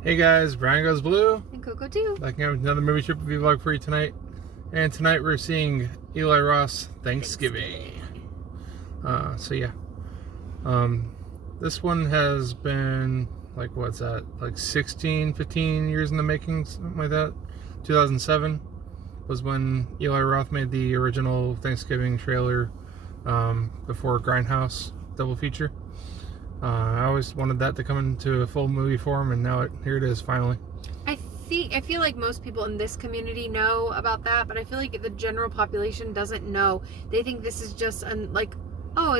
Hey guys, Brian Goes Blue. And Coco too. Back again with another movie trip review vlog for you tonight. And tonight we're seeing Eli Roth's Thanksgiving. This one has been, like, what's that? Like 16, 15 years in the making, something like that. 2007 was when Eli Roth made the original Thanksgiving trailer before Grindhouse double feature. I always wanted that to come into a full movie form, and now here it is finally. I feel like most people in this community know about that, but I feel like the general population doesn't know. They think this is just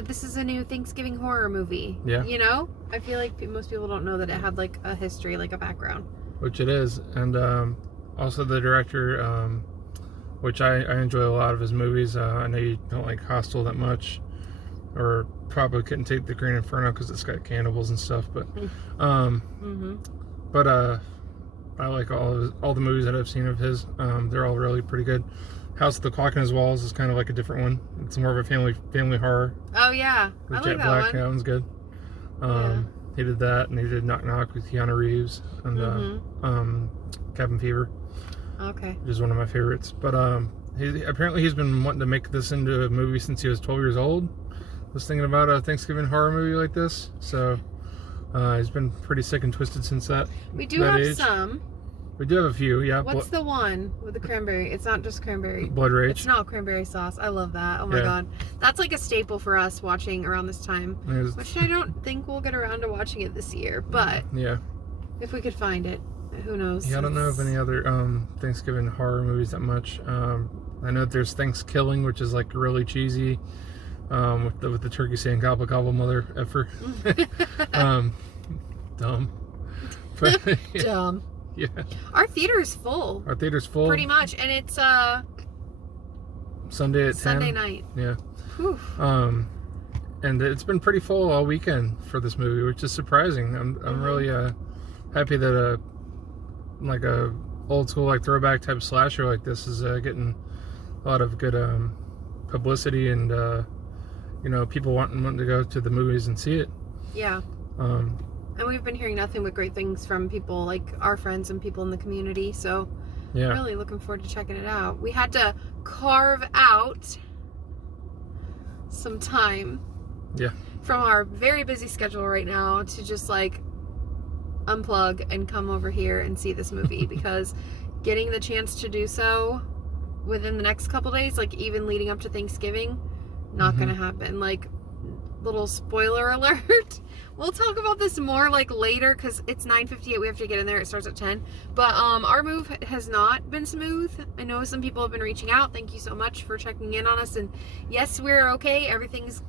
this is a new Thanksgiving horror movie. Yeah. You know? I feel like most people don't know that it had like a history, like a background. Which it is. And also the director, which I enjoy a lot of his movies. I know you don't like Hostel that much, or probably couldn't take The Green Inferno because it's got cannibals and stuff, but I like all the movies that I've seen of his. They're all really pretty good. House with the Clock in His Walls is kind of like a different one. It's more of a family horror. Oh yeah, with I like Jet that Black. one. That one's good. He did that, and he did Knock Knock with Keanu Reeves and Cabin Fever. Okay. Which is one of my favorites. But apparently he's been wanting to make this into a movie since he was 12 years old. Was thinking about a Thanksgiving horror movie like this, so he's been pretty sick and twisted since that. We do have age. Some. We do have a few, yeah. What's the one with the cranberry? It's not just cranberry. Blood Rage. It's not cranberry sauce. I love that. Oh my god, that's like a staple for us watching around this time. Which I don't think we'll get around to watching it this year, but yeah, if we could find it, who knows? Yeah, I don't know of any other Thanksgiving horror movies that much. I know there's Thanksgiving, which is like really cheesy. With the turkey saying gobble gobble mother effer. Dumb. But, dumb. Yeah. Our theater's full. Our theater's full. Pretty much, and it's Sunday at 10. Sunday night. Yeah. Whew. And it's been pretty full all weekend for this movie, which is surprising. I'm really happy that like a old school like throwback type slasher like this is getting a lot of good publicity and people wanting to go to the movies and see it. Yeah. And we've been hearing nothing but great things from people like our friends and people in the community. So yeah, really looking forward to checking it out. We had to carve out some time from our very busy schedule right now to just like unplug and come over here and see this movie because getting the chance to do so within the next couple days, like even leading up to Thanksgiving, not gonna happen. Like, little spoiler alert. We'll talk about this more like later because it's 9:58. We have to get in there. It starts at 10. But our move has not been smooth. I know some people have been reaching out. Thank you so much for checking in on us. And yes, we're okay. Everything's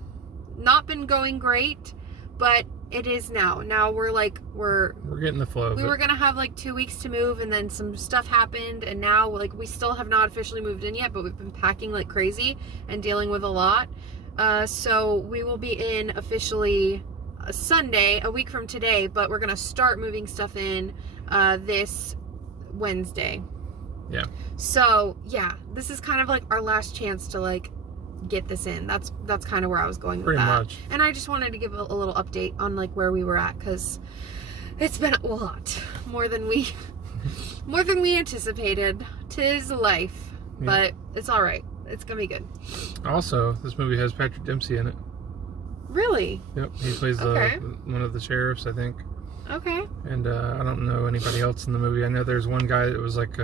not been going great, but it is now. Now we're getting the flow. We were gonna have like 2 weeks to move, and then some stuff happened, and now like we still have not officially moved in yet, but we've been packing like crazy and dealing with a lot. So we will be in officially Sunday, a week from today, but we're gonna start moving stuff in this Wednesday. Yeah. So yeah, this is kind of like our last chance to like get this in. That's kind of where I was going with that. Pretty much. And I just wanted to give a little update on like where we were at because it's been a lot more than we anticipated. 'Tis life, but it's all right. It's gonna be good. Also, this movie has Patrick Dempsey in it. Really? Yep, he plays one of the sheriffs, I think. Okay. And I don't know anybody else in the movie. I know there's one guy that was like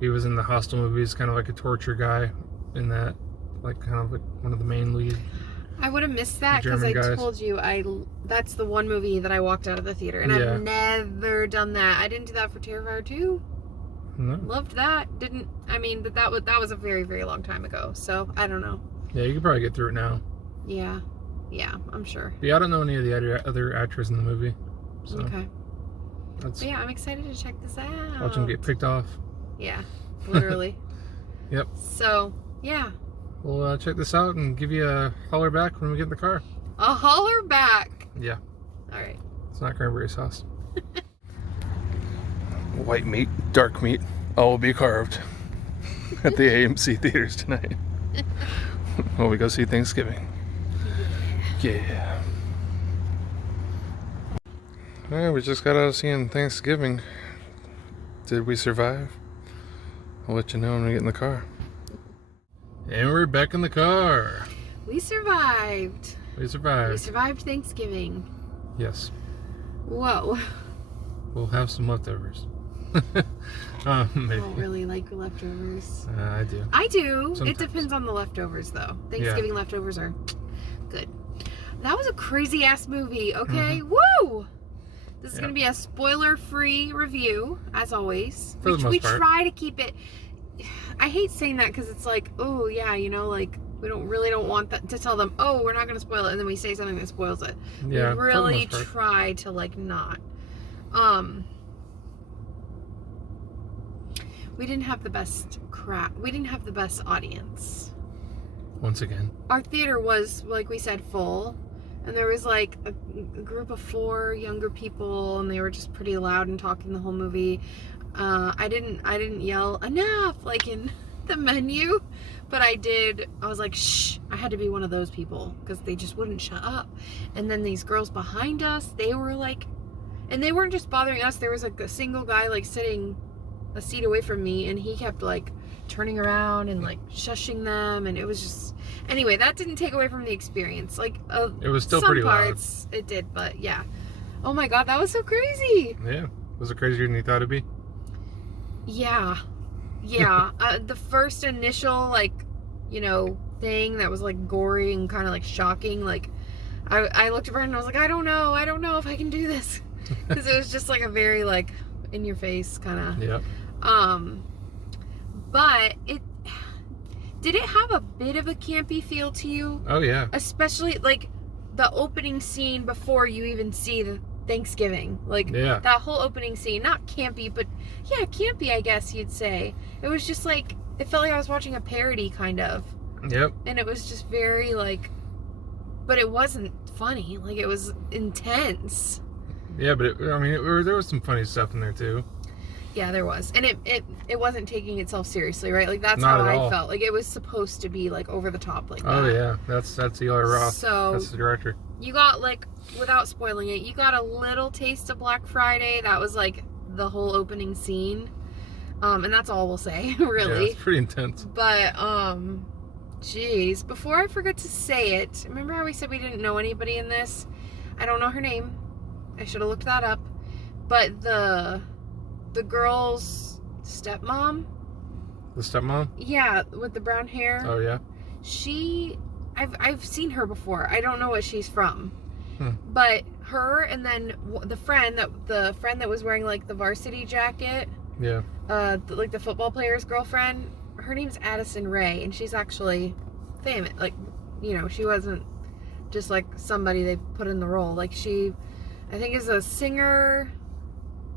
he was in the Hostel movies, kind of like a torture guy in that, like kind of like one of the main lead. I would have missed that because I told you that's the one movie that I walked out of the theater, and I've never done that. I didn't do that for Terrifier 2. No. Loved that. That was a very, very long time ago. So I don't know. Yeah, you could probably get through it now. Yeah, I'm sure. But yeah, I don't know any of the other actors in the movie. So okay. Yeah, I'm excited to check this out. Watch them get picked off. Yeah, literally. Yep. So yeah. We'll check this out and give you a holler back when we get in the car. A holler back. Yeah. All right. It's not cranberry sauce. White meat, dark meat, all will be carved at the AMC theaters tonight when we go see Thanksgiving. Yeah. Yeah, we just got out of seeing Thanksgiving. Did we survive? I'll let you know when we get in the car. And we're back in the car. We survived. We survived. We survived Thanksgiving. Yes. Whoa. We'll have some leftovers. Maybe. I don't really like leftovers. I do. I do. Sometimes. It depends on the leftovers, though. Thanksgiving leftovers are good. That was a crazy ass movie. Okay. Woo! This is going to be a spoiler-free review, as always. For the most part. We try to keep it... I hate saying that because it's like, oh, yeah, you know, like, we don't want that to tell them, oh, we're not going to spoil it, and then we say something that spoils it. Yeah, we really try to, like, not. We didn't have the best crowd. We didn't have the best audience. Once again. Our theater was, like we said, full. And there was like a group of 4 younger people, and they were just pretty loud and talking the whole movie. I didn't yell enough like in the menu, but I was like, shh. I had to be one of those people because they just wouldn't shut up. And then these girls behind us, they were like, and they weren't just bothering us. There was like a single guy like sitting a seat away from me, and he kept like turning around and like shushing them, and it was just, anyway, that didn't take away from the experience. Like it was still some pretty parts loud. It did, but yeah. Oh my god, that was so crazy. Yeah. Was it crazier than you thought it'd be? Yeah. The first initial like, you know, thing that was like gory and kind of like shocking, like I looked at Brian and I was like, I don't know if I can do this, because it was just like a very like in your face kind of. Yep. But did it have a bit of a campy feel to you? Oh yeah. Especially like the opening scene before you even see the Thanksgiving. Like that whole opening scene, not campy, but yeah, campy, I guess you'd say. It was just like, it felt like I was watching a parody kind of. Yep. And it was just very like, but it wasn't funny. Like it was intense. Yeah, but there was some funny stuff in there too. Yeah, there was. And it wasn't taking itself seriously, right? Like that's Not how at I all. felt. Like it was supposed to be like over the top like that. Oh yeah, that's Eli Roth. So that's the director. You got like, without spoiling it, you got a little taste of Black Friday. That was like the whole opening scene. And that's all we'll say, really. Yeah, it's pretty intense. But geez, before I forget to say it, remember how we said we didn't know anybody in this? I don't know her name. I should have looked that up. But the girl's stepmom. The stepmom? Yeah, with the brown hair. Oh yeah. I've seen her before. I don't know what she's from. But her, and then the friend that was wearing like the varsity jacket. Yeah. Like the football player's girlfriend. Her name's Addison Rae, and she's actually famous. Like, you know, she wasn't just like somebody they put in the role. Like she, I think, is a singer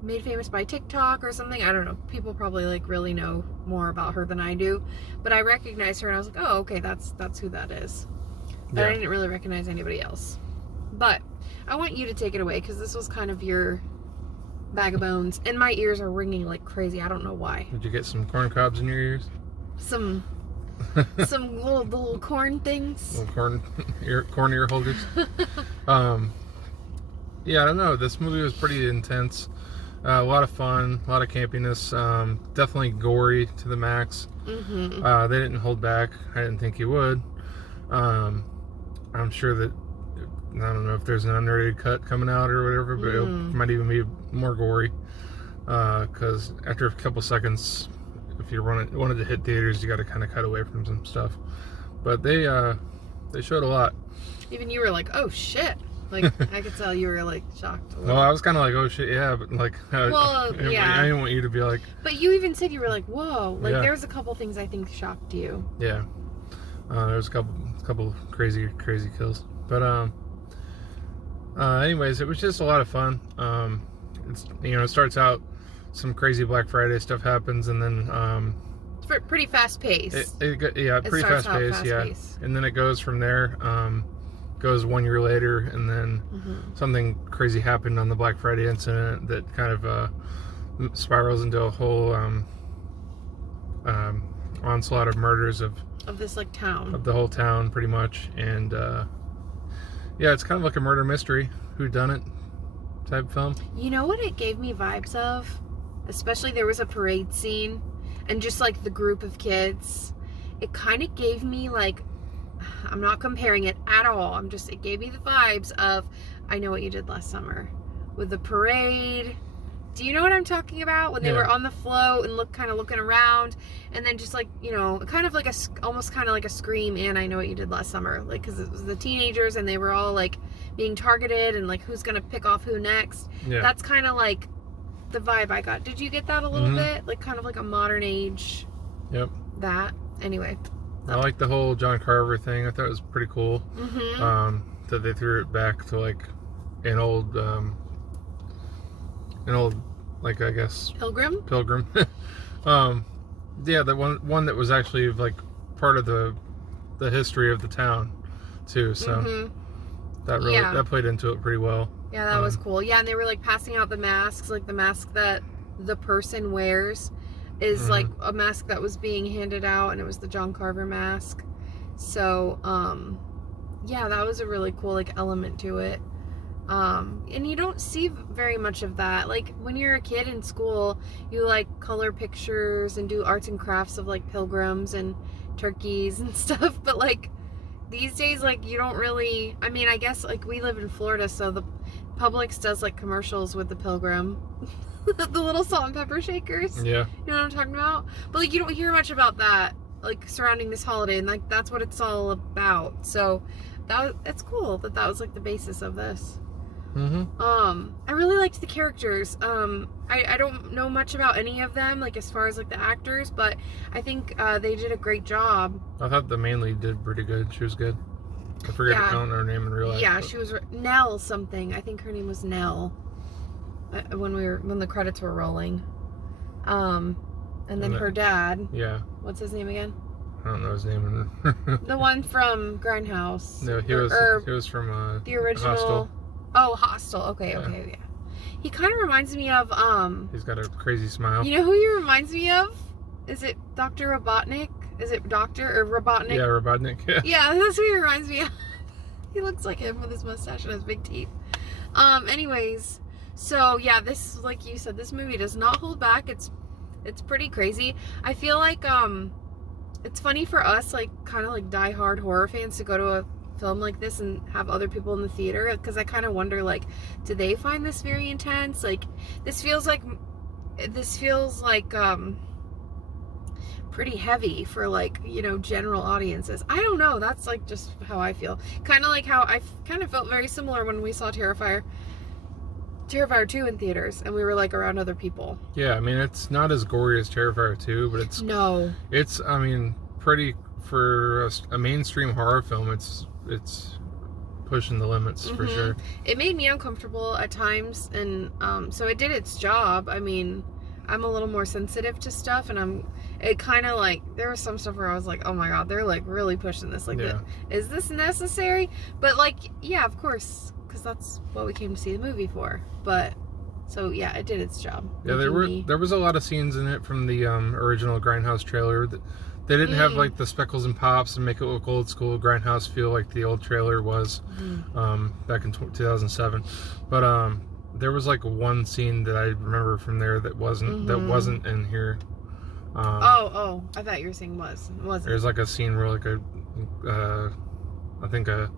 made famous by TikTok or something. I don't know. People probably like really know more about her than I do. But I recognized her and I was like, oh, okay, that's who that is. But I didn't really recognize anybody else. But I want you to take it away because this was kind of your bag of bones. And my ears are ringing like crazy. I don't know why. Did you get some corn cobs in your ears? Some little corn things. Little corn ear holders. Yeah, I don't know. This movie was pretty intense. A lot of fun, a lot of campiness. Definitely gory to the max. Mm-hmm. They didn't hold back. I didn't think you would. I'm sure that, I don't know if there's an unrated cut coming out or whatever, but it might even be more gory. Because after a couple seconds, if you wanted to hit theaters, you got to kind of cut away from some stuff. But they showed a lot. Even you were like, oh shit. Like, I could tell you were like shocked. Well, I was kind of like, oh shit, yeah, but like, well, yeah. I didn't want you to be like. But you even said you were like, whoa. Like, yeah. There's a couple things I think shocked you. Yeah. There's a couple crazy kills. But anyways, it was just a lot of fun. It's, you know, it starts out, some crazy Black Friday stuff happens, and then It's pretty fast paced. Pretty fast paced, yeah. And then it goes from there. Goes 1 year later, and then something crazy happened on the Black Friday incident that kind of spirals into a whole onslaught of murders of this like town, of the whole town, pretty much. And yeah, it's kind of like a murder mystery. Who done it? type film. You know what it gave me vibes of? Especially there was a parade scene and just like the group of kids. It kind of gave me like, I'm not comparing it at all. It gave me the vibes of I Know What You Did Last Summer with the parade. Do you know what I'm talking about? When they were on the float and looking around, and then just like, you know, kind of like almost kind of like a Scream and I Know What You Did Last Summer. Like, because it was the teenagers and they were all like being targeted and like who's gonna pick off who next. Yeah. That's kind of like the vibe I got. Did you get that a little bit? Like kind of like a modern age. Yep. That. Anyway. I like the whole John Carver thing. I thought it was pretty cool. That they threw it back to like an old, like, I guess Pilgrim. Yeah, the one that was actually like part of the history of the town too. So that really that played into it pretty well. Yeah, that was cool. Yeah, and they were like passing out the masks, like the mask that the person wears is like a mask that was being handed out, and it was the John Carver mask. So yeah, that was a really cool like element to it. And you don't see very much of that. Like when you're a kid in school, you like color pictures and do arts and crafts of like pilgrims and turkeys and stuff, but like these days, like you don't really, I mean, I guess like we live in Florida, so the Publix does like commercials with the pilgrim. The little salt and pepper shakers. Yeah. You know what I'm talking about? But like you don't hear much about that like surrounding this holiday, and like that's what it's all about. So that's cool that was like the basis of this. I really liked the characters. I don't know much about any of them, like as far as like the actors, but I think they did a great job. I thought the main lead did pretty good. She was good. I forget her name in real life. Yeah, she was Nell something. I think her name was Nell. When the credits were rolling. And then her dad. Yeah. What's his name again? I don't know his name. The one from Grindhouse. No, he was from the original. Hostel. Oh, Hostel. Okay, yeah. He kind of reminds me of He's got a crazy smile. You know who he reminds me of? Is it Dr. Robotnik? Is it Dr. or Robotnik? Yeah, Robotnik. Yeah. Yeah, that's who he reminds me of. He looks like him with his mustache and his big teeth. Anyways, so yeah, this, like you said, this movie does not hold back. It's pretty crazy. I feel like it's funny for us, like kind of like die-hard horror fans, to go to a film like this and have other people in the theater, because I kind of wonder, like, do they find this very intense? Like, this feels like pretty heavy for, like, you know, general audiences. I don't know, that's like just how I feel. Kind of like how I kind of felt very similar when we saw Terrifier 2 in theaters, and we were like around other people. Yeah, I mean, it's not as gory as Terrifier 2, but it's I mean, pretty, for a mainstream horror film, it's pushing the limits for sure. It made me uncomfortable at times, and so it did its job. I mean, I'm a little more sensitive to stuff, and it kind of like, there was some stuff where I was like, oh my god, they're like really pushing this, like, is this necessary? But like, yeah, of course, because that's what we came to see the movie for. But so yeah, it did its job. Yeah, there was a lot of scenes in it from the original Grindhouse trailer that they didn't have like the speckles and pops and make it look old school Grindhouse feel like the old trailer was back in 2007. But there was like one scene that I remember from there that wasn't in here. I thought you were saying wasn't. There's like a scene where like I think a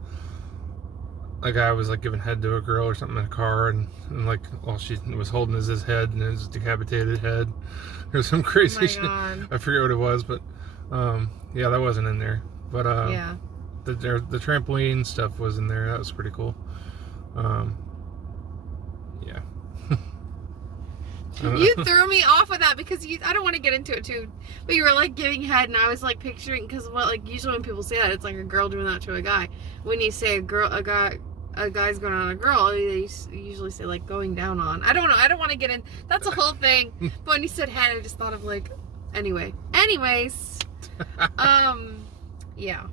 guy was like giving head to a girl or something in a car, and like all she was holding is his head and his decapitated head. There's some crazy shit. I forget what it was, but yeah, that wasn't in there. But yeah, the trampoline stuff was in there. That was pretty cool. Yeah. You threw me off with that because I don't want to get into it too, but you were like giving head, and I was like picturing, because usually when people say that, it's like a girl doing that to a guy. When you say a guy's going on a girl, they usually say like going down on. I don't know. I don't want to get in. That's a whole thing. But when you said head, I just thought of like, anyways, yeah.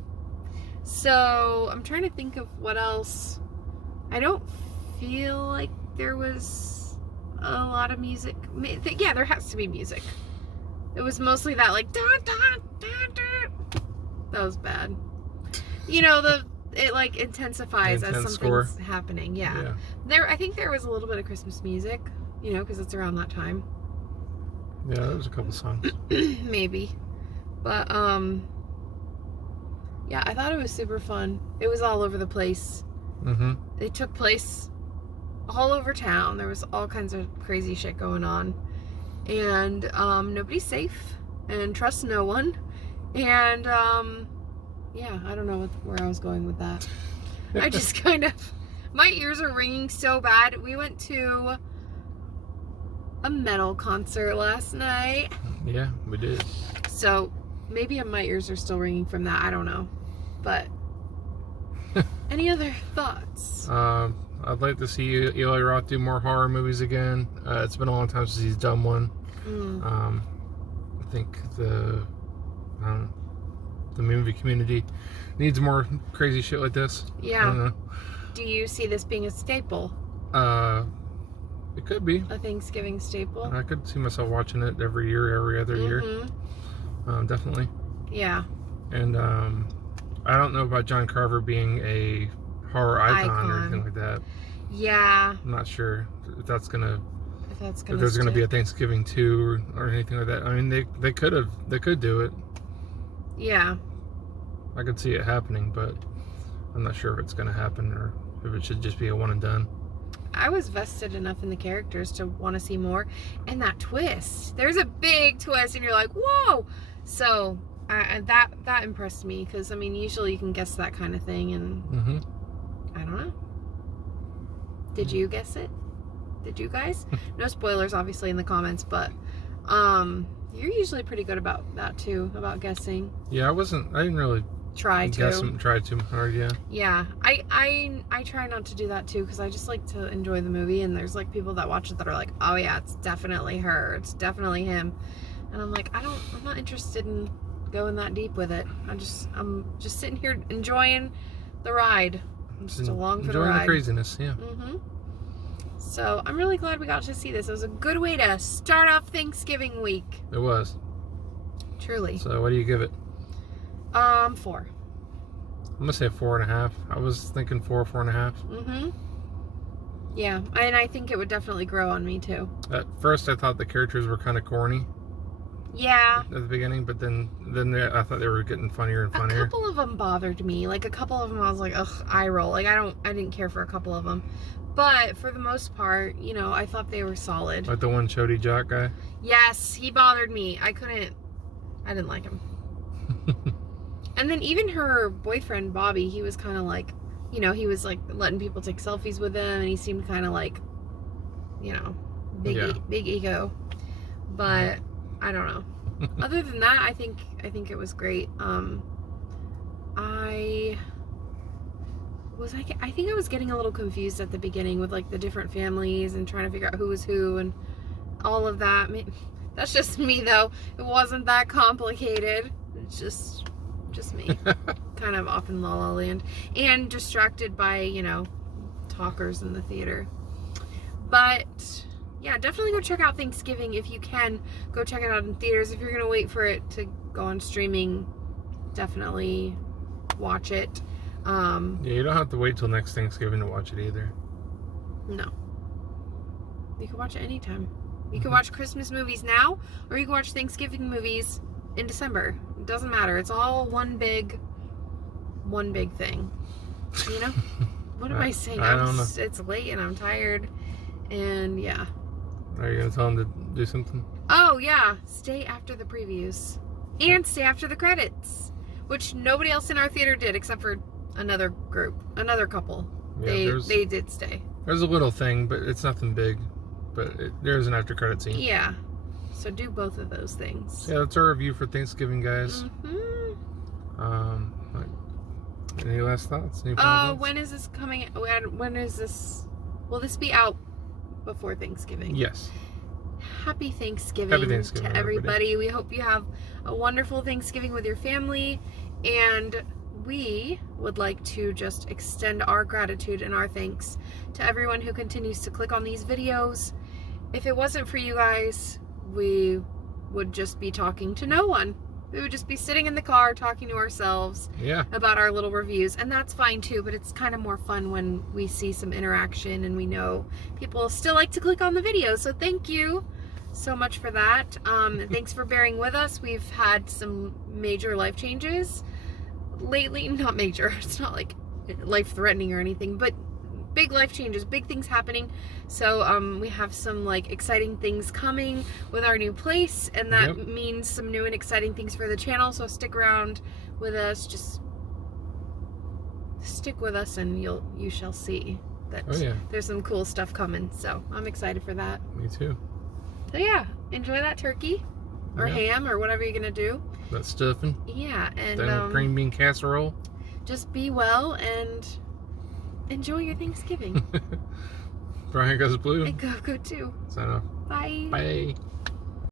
So I'm trying to think of what else. I don't feel like there was a lot of music. Yeah, there has to be music. It was mostly that like da da da da. That was bad. You know, it like intensifies as something's score. happening. Yeah. I think there was a little bit of Christmas music, you know, because it's around that time. Yeah, there was a couple songs. Maybe. But yeah, I thought it was super fun. It was all over the place. It took place all over town. There was all kinds of crazy shit going on. And nobody's safe and trust no one. And yeah, I don't know where I was going with that. I just kind of, my ears are ringing so bad. We went to a metal concert last night. Yeah, we did. So maybe my ears are still ringing from that. I don't know. But any other thoughts? I'd like to see Eli Roth do more horror movies again. It's been a long time since he's done one. I think the movie community needs more crazy shit like this. Yeah. I don't know. Do you see this being a staple? It could be a Thanksgiving staple. I could see myself watching it every year, every other year. Definitely. Yeah. And I don't know about John Carver being a horror icon or anything like that. Yeah. I'm not sure if that's gonna. If there's gonna be a Thanksgiving 2 or anything like that. I mean, they could do it. Yeah. I could see it happening, but I'm not sure if it's gonna happen or if it should just be a one and done. I was vested enough in the characters to want to see more, and that twist. There's a big twist, and you're like, whoa! So that impressed me, because I mean, usually you can guess that kind of thing, and I don't know. Did you guess it? Did you guys? No spoilers, obviously, in the comments, but you're usually pretty good about that too, about guessing. Yeah, I didn't really try too hard. Yeah, I try not to do that too, because I just like to enjoy the movie, and there's like people that watch it that are like, oh yeah, it's definitely her, it's definitely him, and I'm like, I'm not interested in going that deep with it. I'm just sitting here enjoying the ride. I'm just along for the ride. Enjoying the craziness, yeah. So I'm really glad we got to see this. It was a good way to start off Thanksgiving week. It was. Truly. So what do you give it? 4. I'm gonna say 4.5. I was thinking 4.5. Yeah, and I think it would definitely grow on me too. At first, I thought the characters were kind of corny. Yeah. At the beginning, but then I thought they were getting funnier and funnier. A couple of them bothered me. Like a couple of them, I was like, ugh, eye roll. Like I didn't care for a couple of them, but for the most part, you know, I thought they were solid. Like the one Chody Jock guy. Yes, he bothered me. I didn't like him. And then even her boyfriend, Bobby, he was kind of like, you know, he was like letting people take selfies with him, and he seemed kind of like, you know, big ego. But I don't know. Other than that, I think it was great. I think I was getting a little confused at the beginning with like the different families and trying to figure out who was who and all of that. That's just me though. It wasn't that complicated. It's just me. Kind of off in La La Land and distracted by, you know, talkers in the theater. But yeah, definitely go check out Thanksgiving if you can. Go check it out in theaters. If you're gonna wait for it to go on streaming, definitely watch it. Yeah, you don't have to wait till next Thanksgiving to watch it either. No. You can watch it anytime. You can watch Christmas movies now, or you can watch Thanksgiving movies in December. It doesn't matter. It's all one big thing. You know? What am I saying? I don't know. It's late and I'm tired. And yeah. Are you going to tell them to do something? Oh, yeah. Stay after the previews. And stay after the credits. Which nobody else in our theater did except for another couple. Yeah, they did stay. There's a little thing, but it's nothing big. But there's an after credit scene. Yeah. So do both of those things. Yeah, that's our review for Thanksgiving, guys. Any last thoughts? When is this coming? When is this? Will this be out before Thanksgiving? Yes. Happy Thanksgiving to everybody. We hope you have a wonderful Thanksgiving with your family, and we would like to just extend our gratitude and our thanks to everyone who continues to click on these videos. If it wasn't for you guys, we would just be talking to no one. We would just be sitting in the car talking to ourselves about our little reviews, and that's fine too, but it's kind of more fun when we see some interaction and we know people still like to click on the video. So thank you so much for that. Thanks for bearing with us. We've had some major life changes lately. Not major, it's not like life-threatening or anything, but big life changes, big things happening. So we have some like exciting things coming with our new place, and that means some new and exciting things for the channel. So stick around with us, just stick with us, and you shall see that there's some cool stuff coming. So I'm excited for that. Me too. So yeah, enjoy that turkey or ham or whatever you're gonna do. That stuffing. Yeah, and then green bean casserole. Just be well and enjoy your Thanksgiving. Brian Goes Blue. And go too. Sign off. Bye. Bye.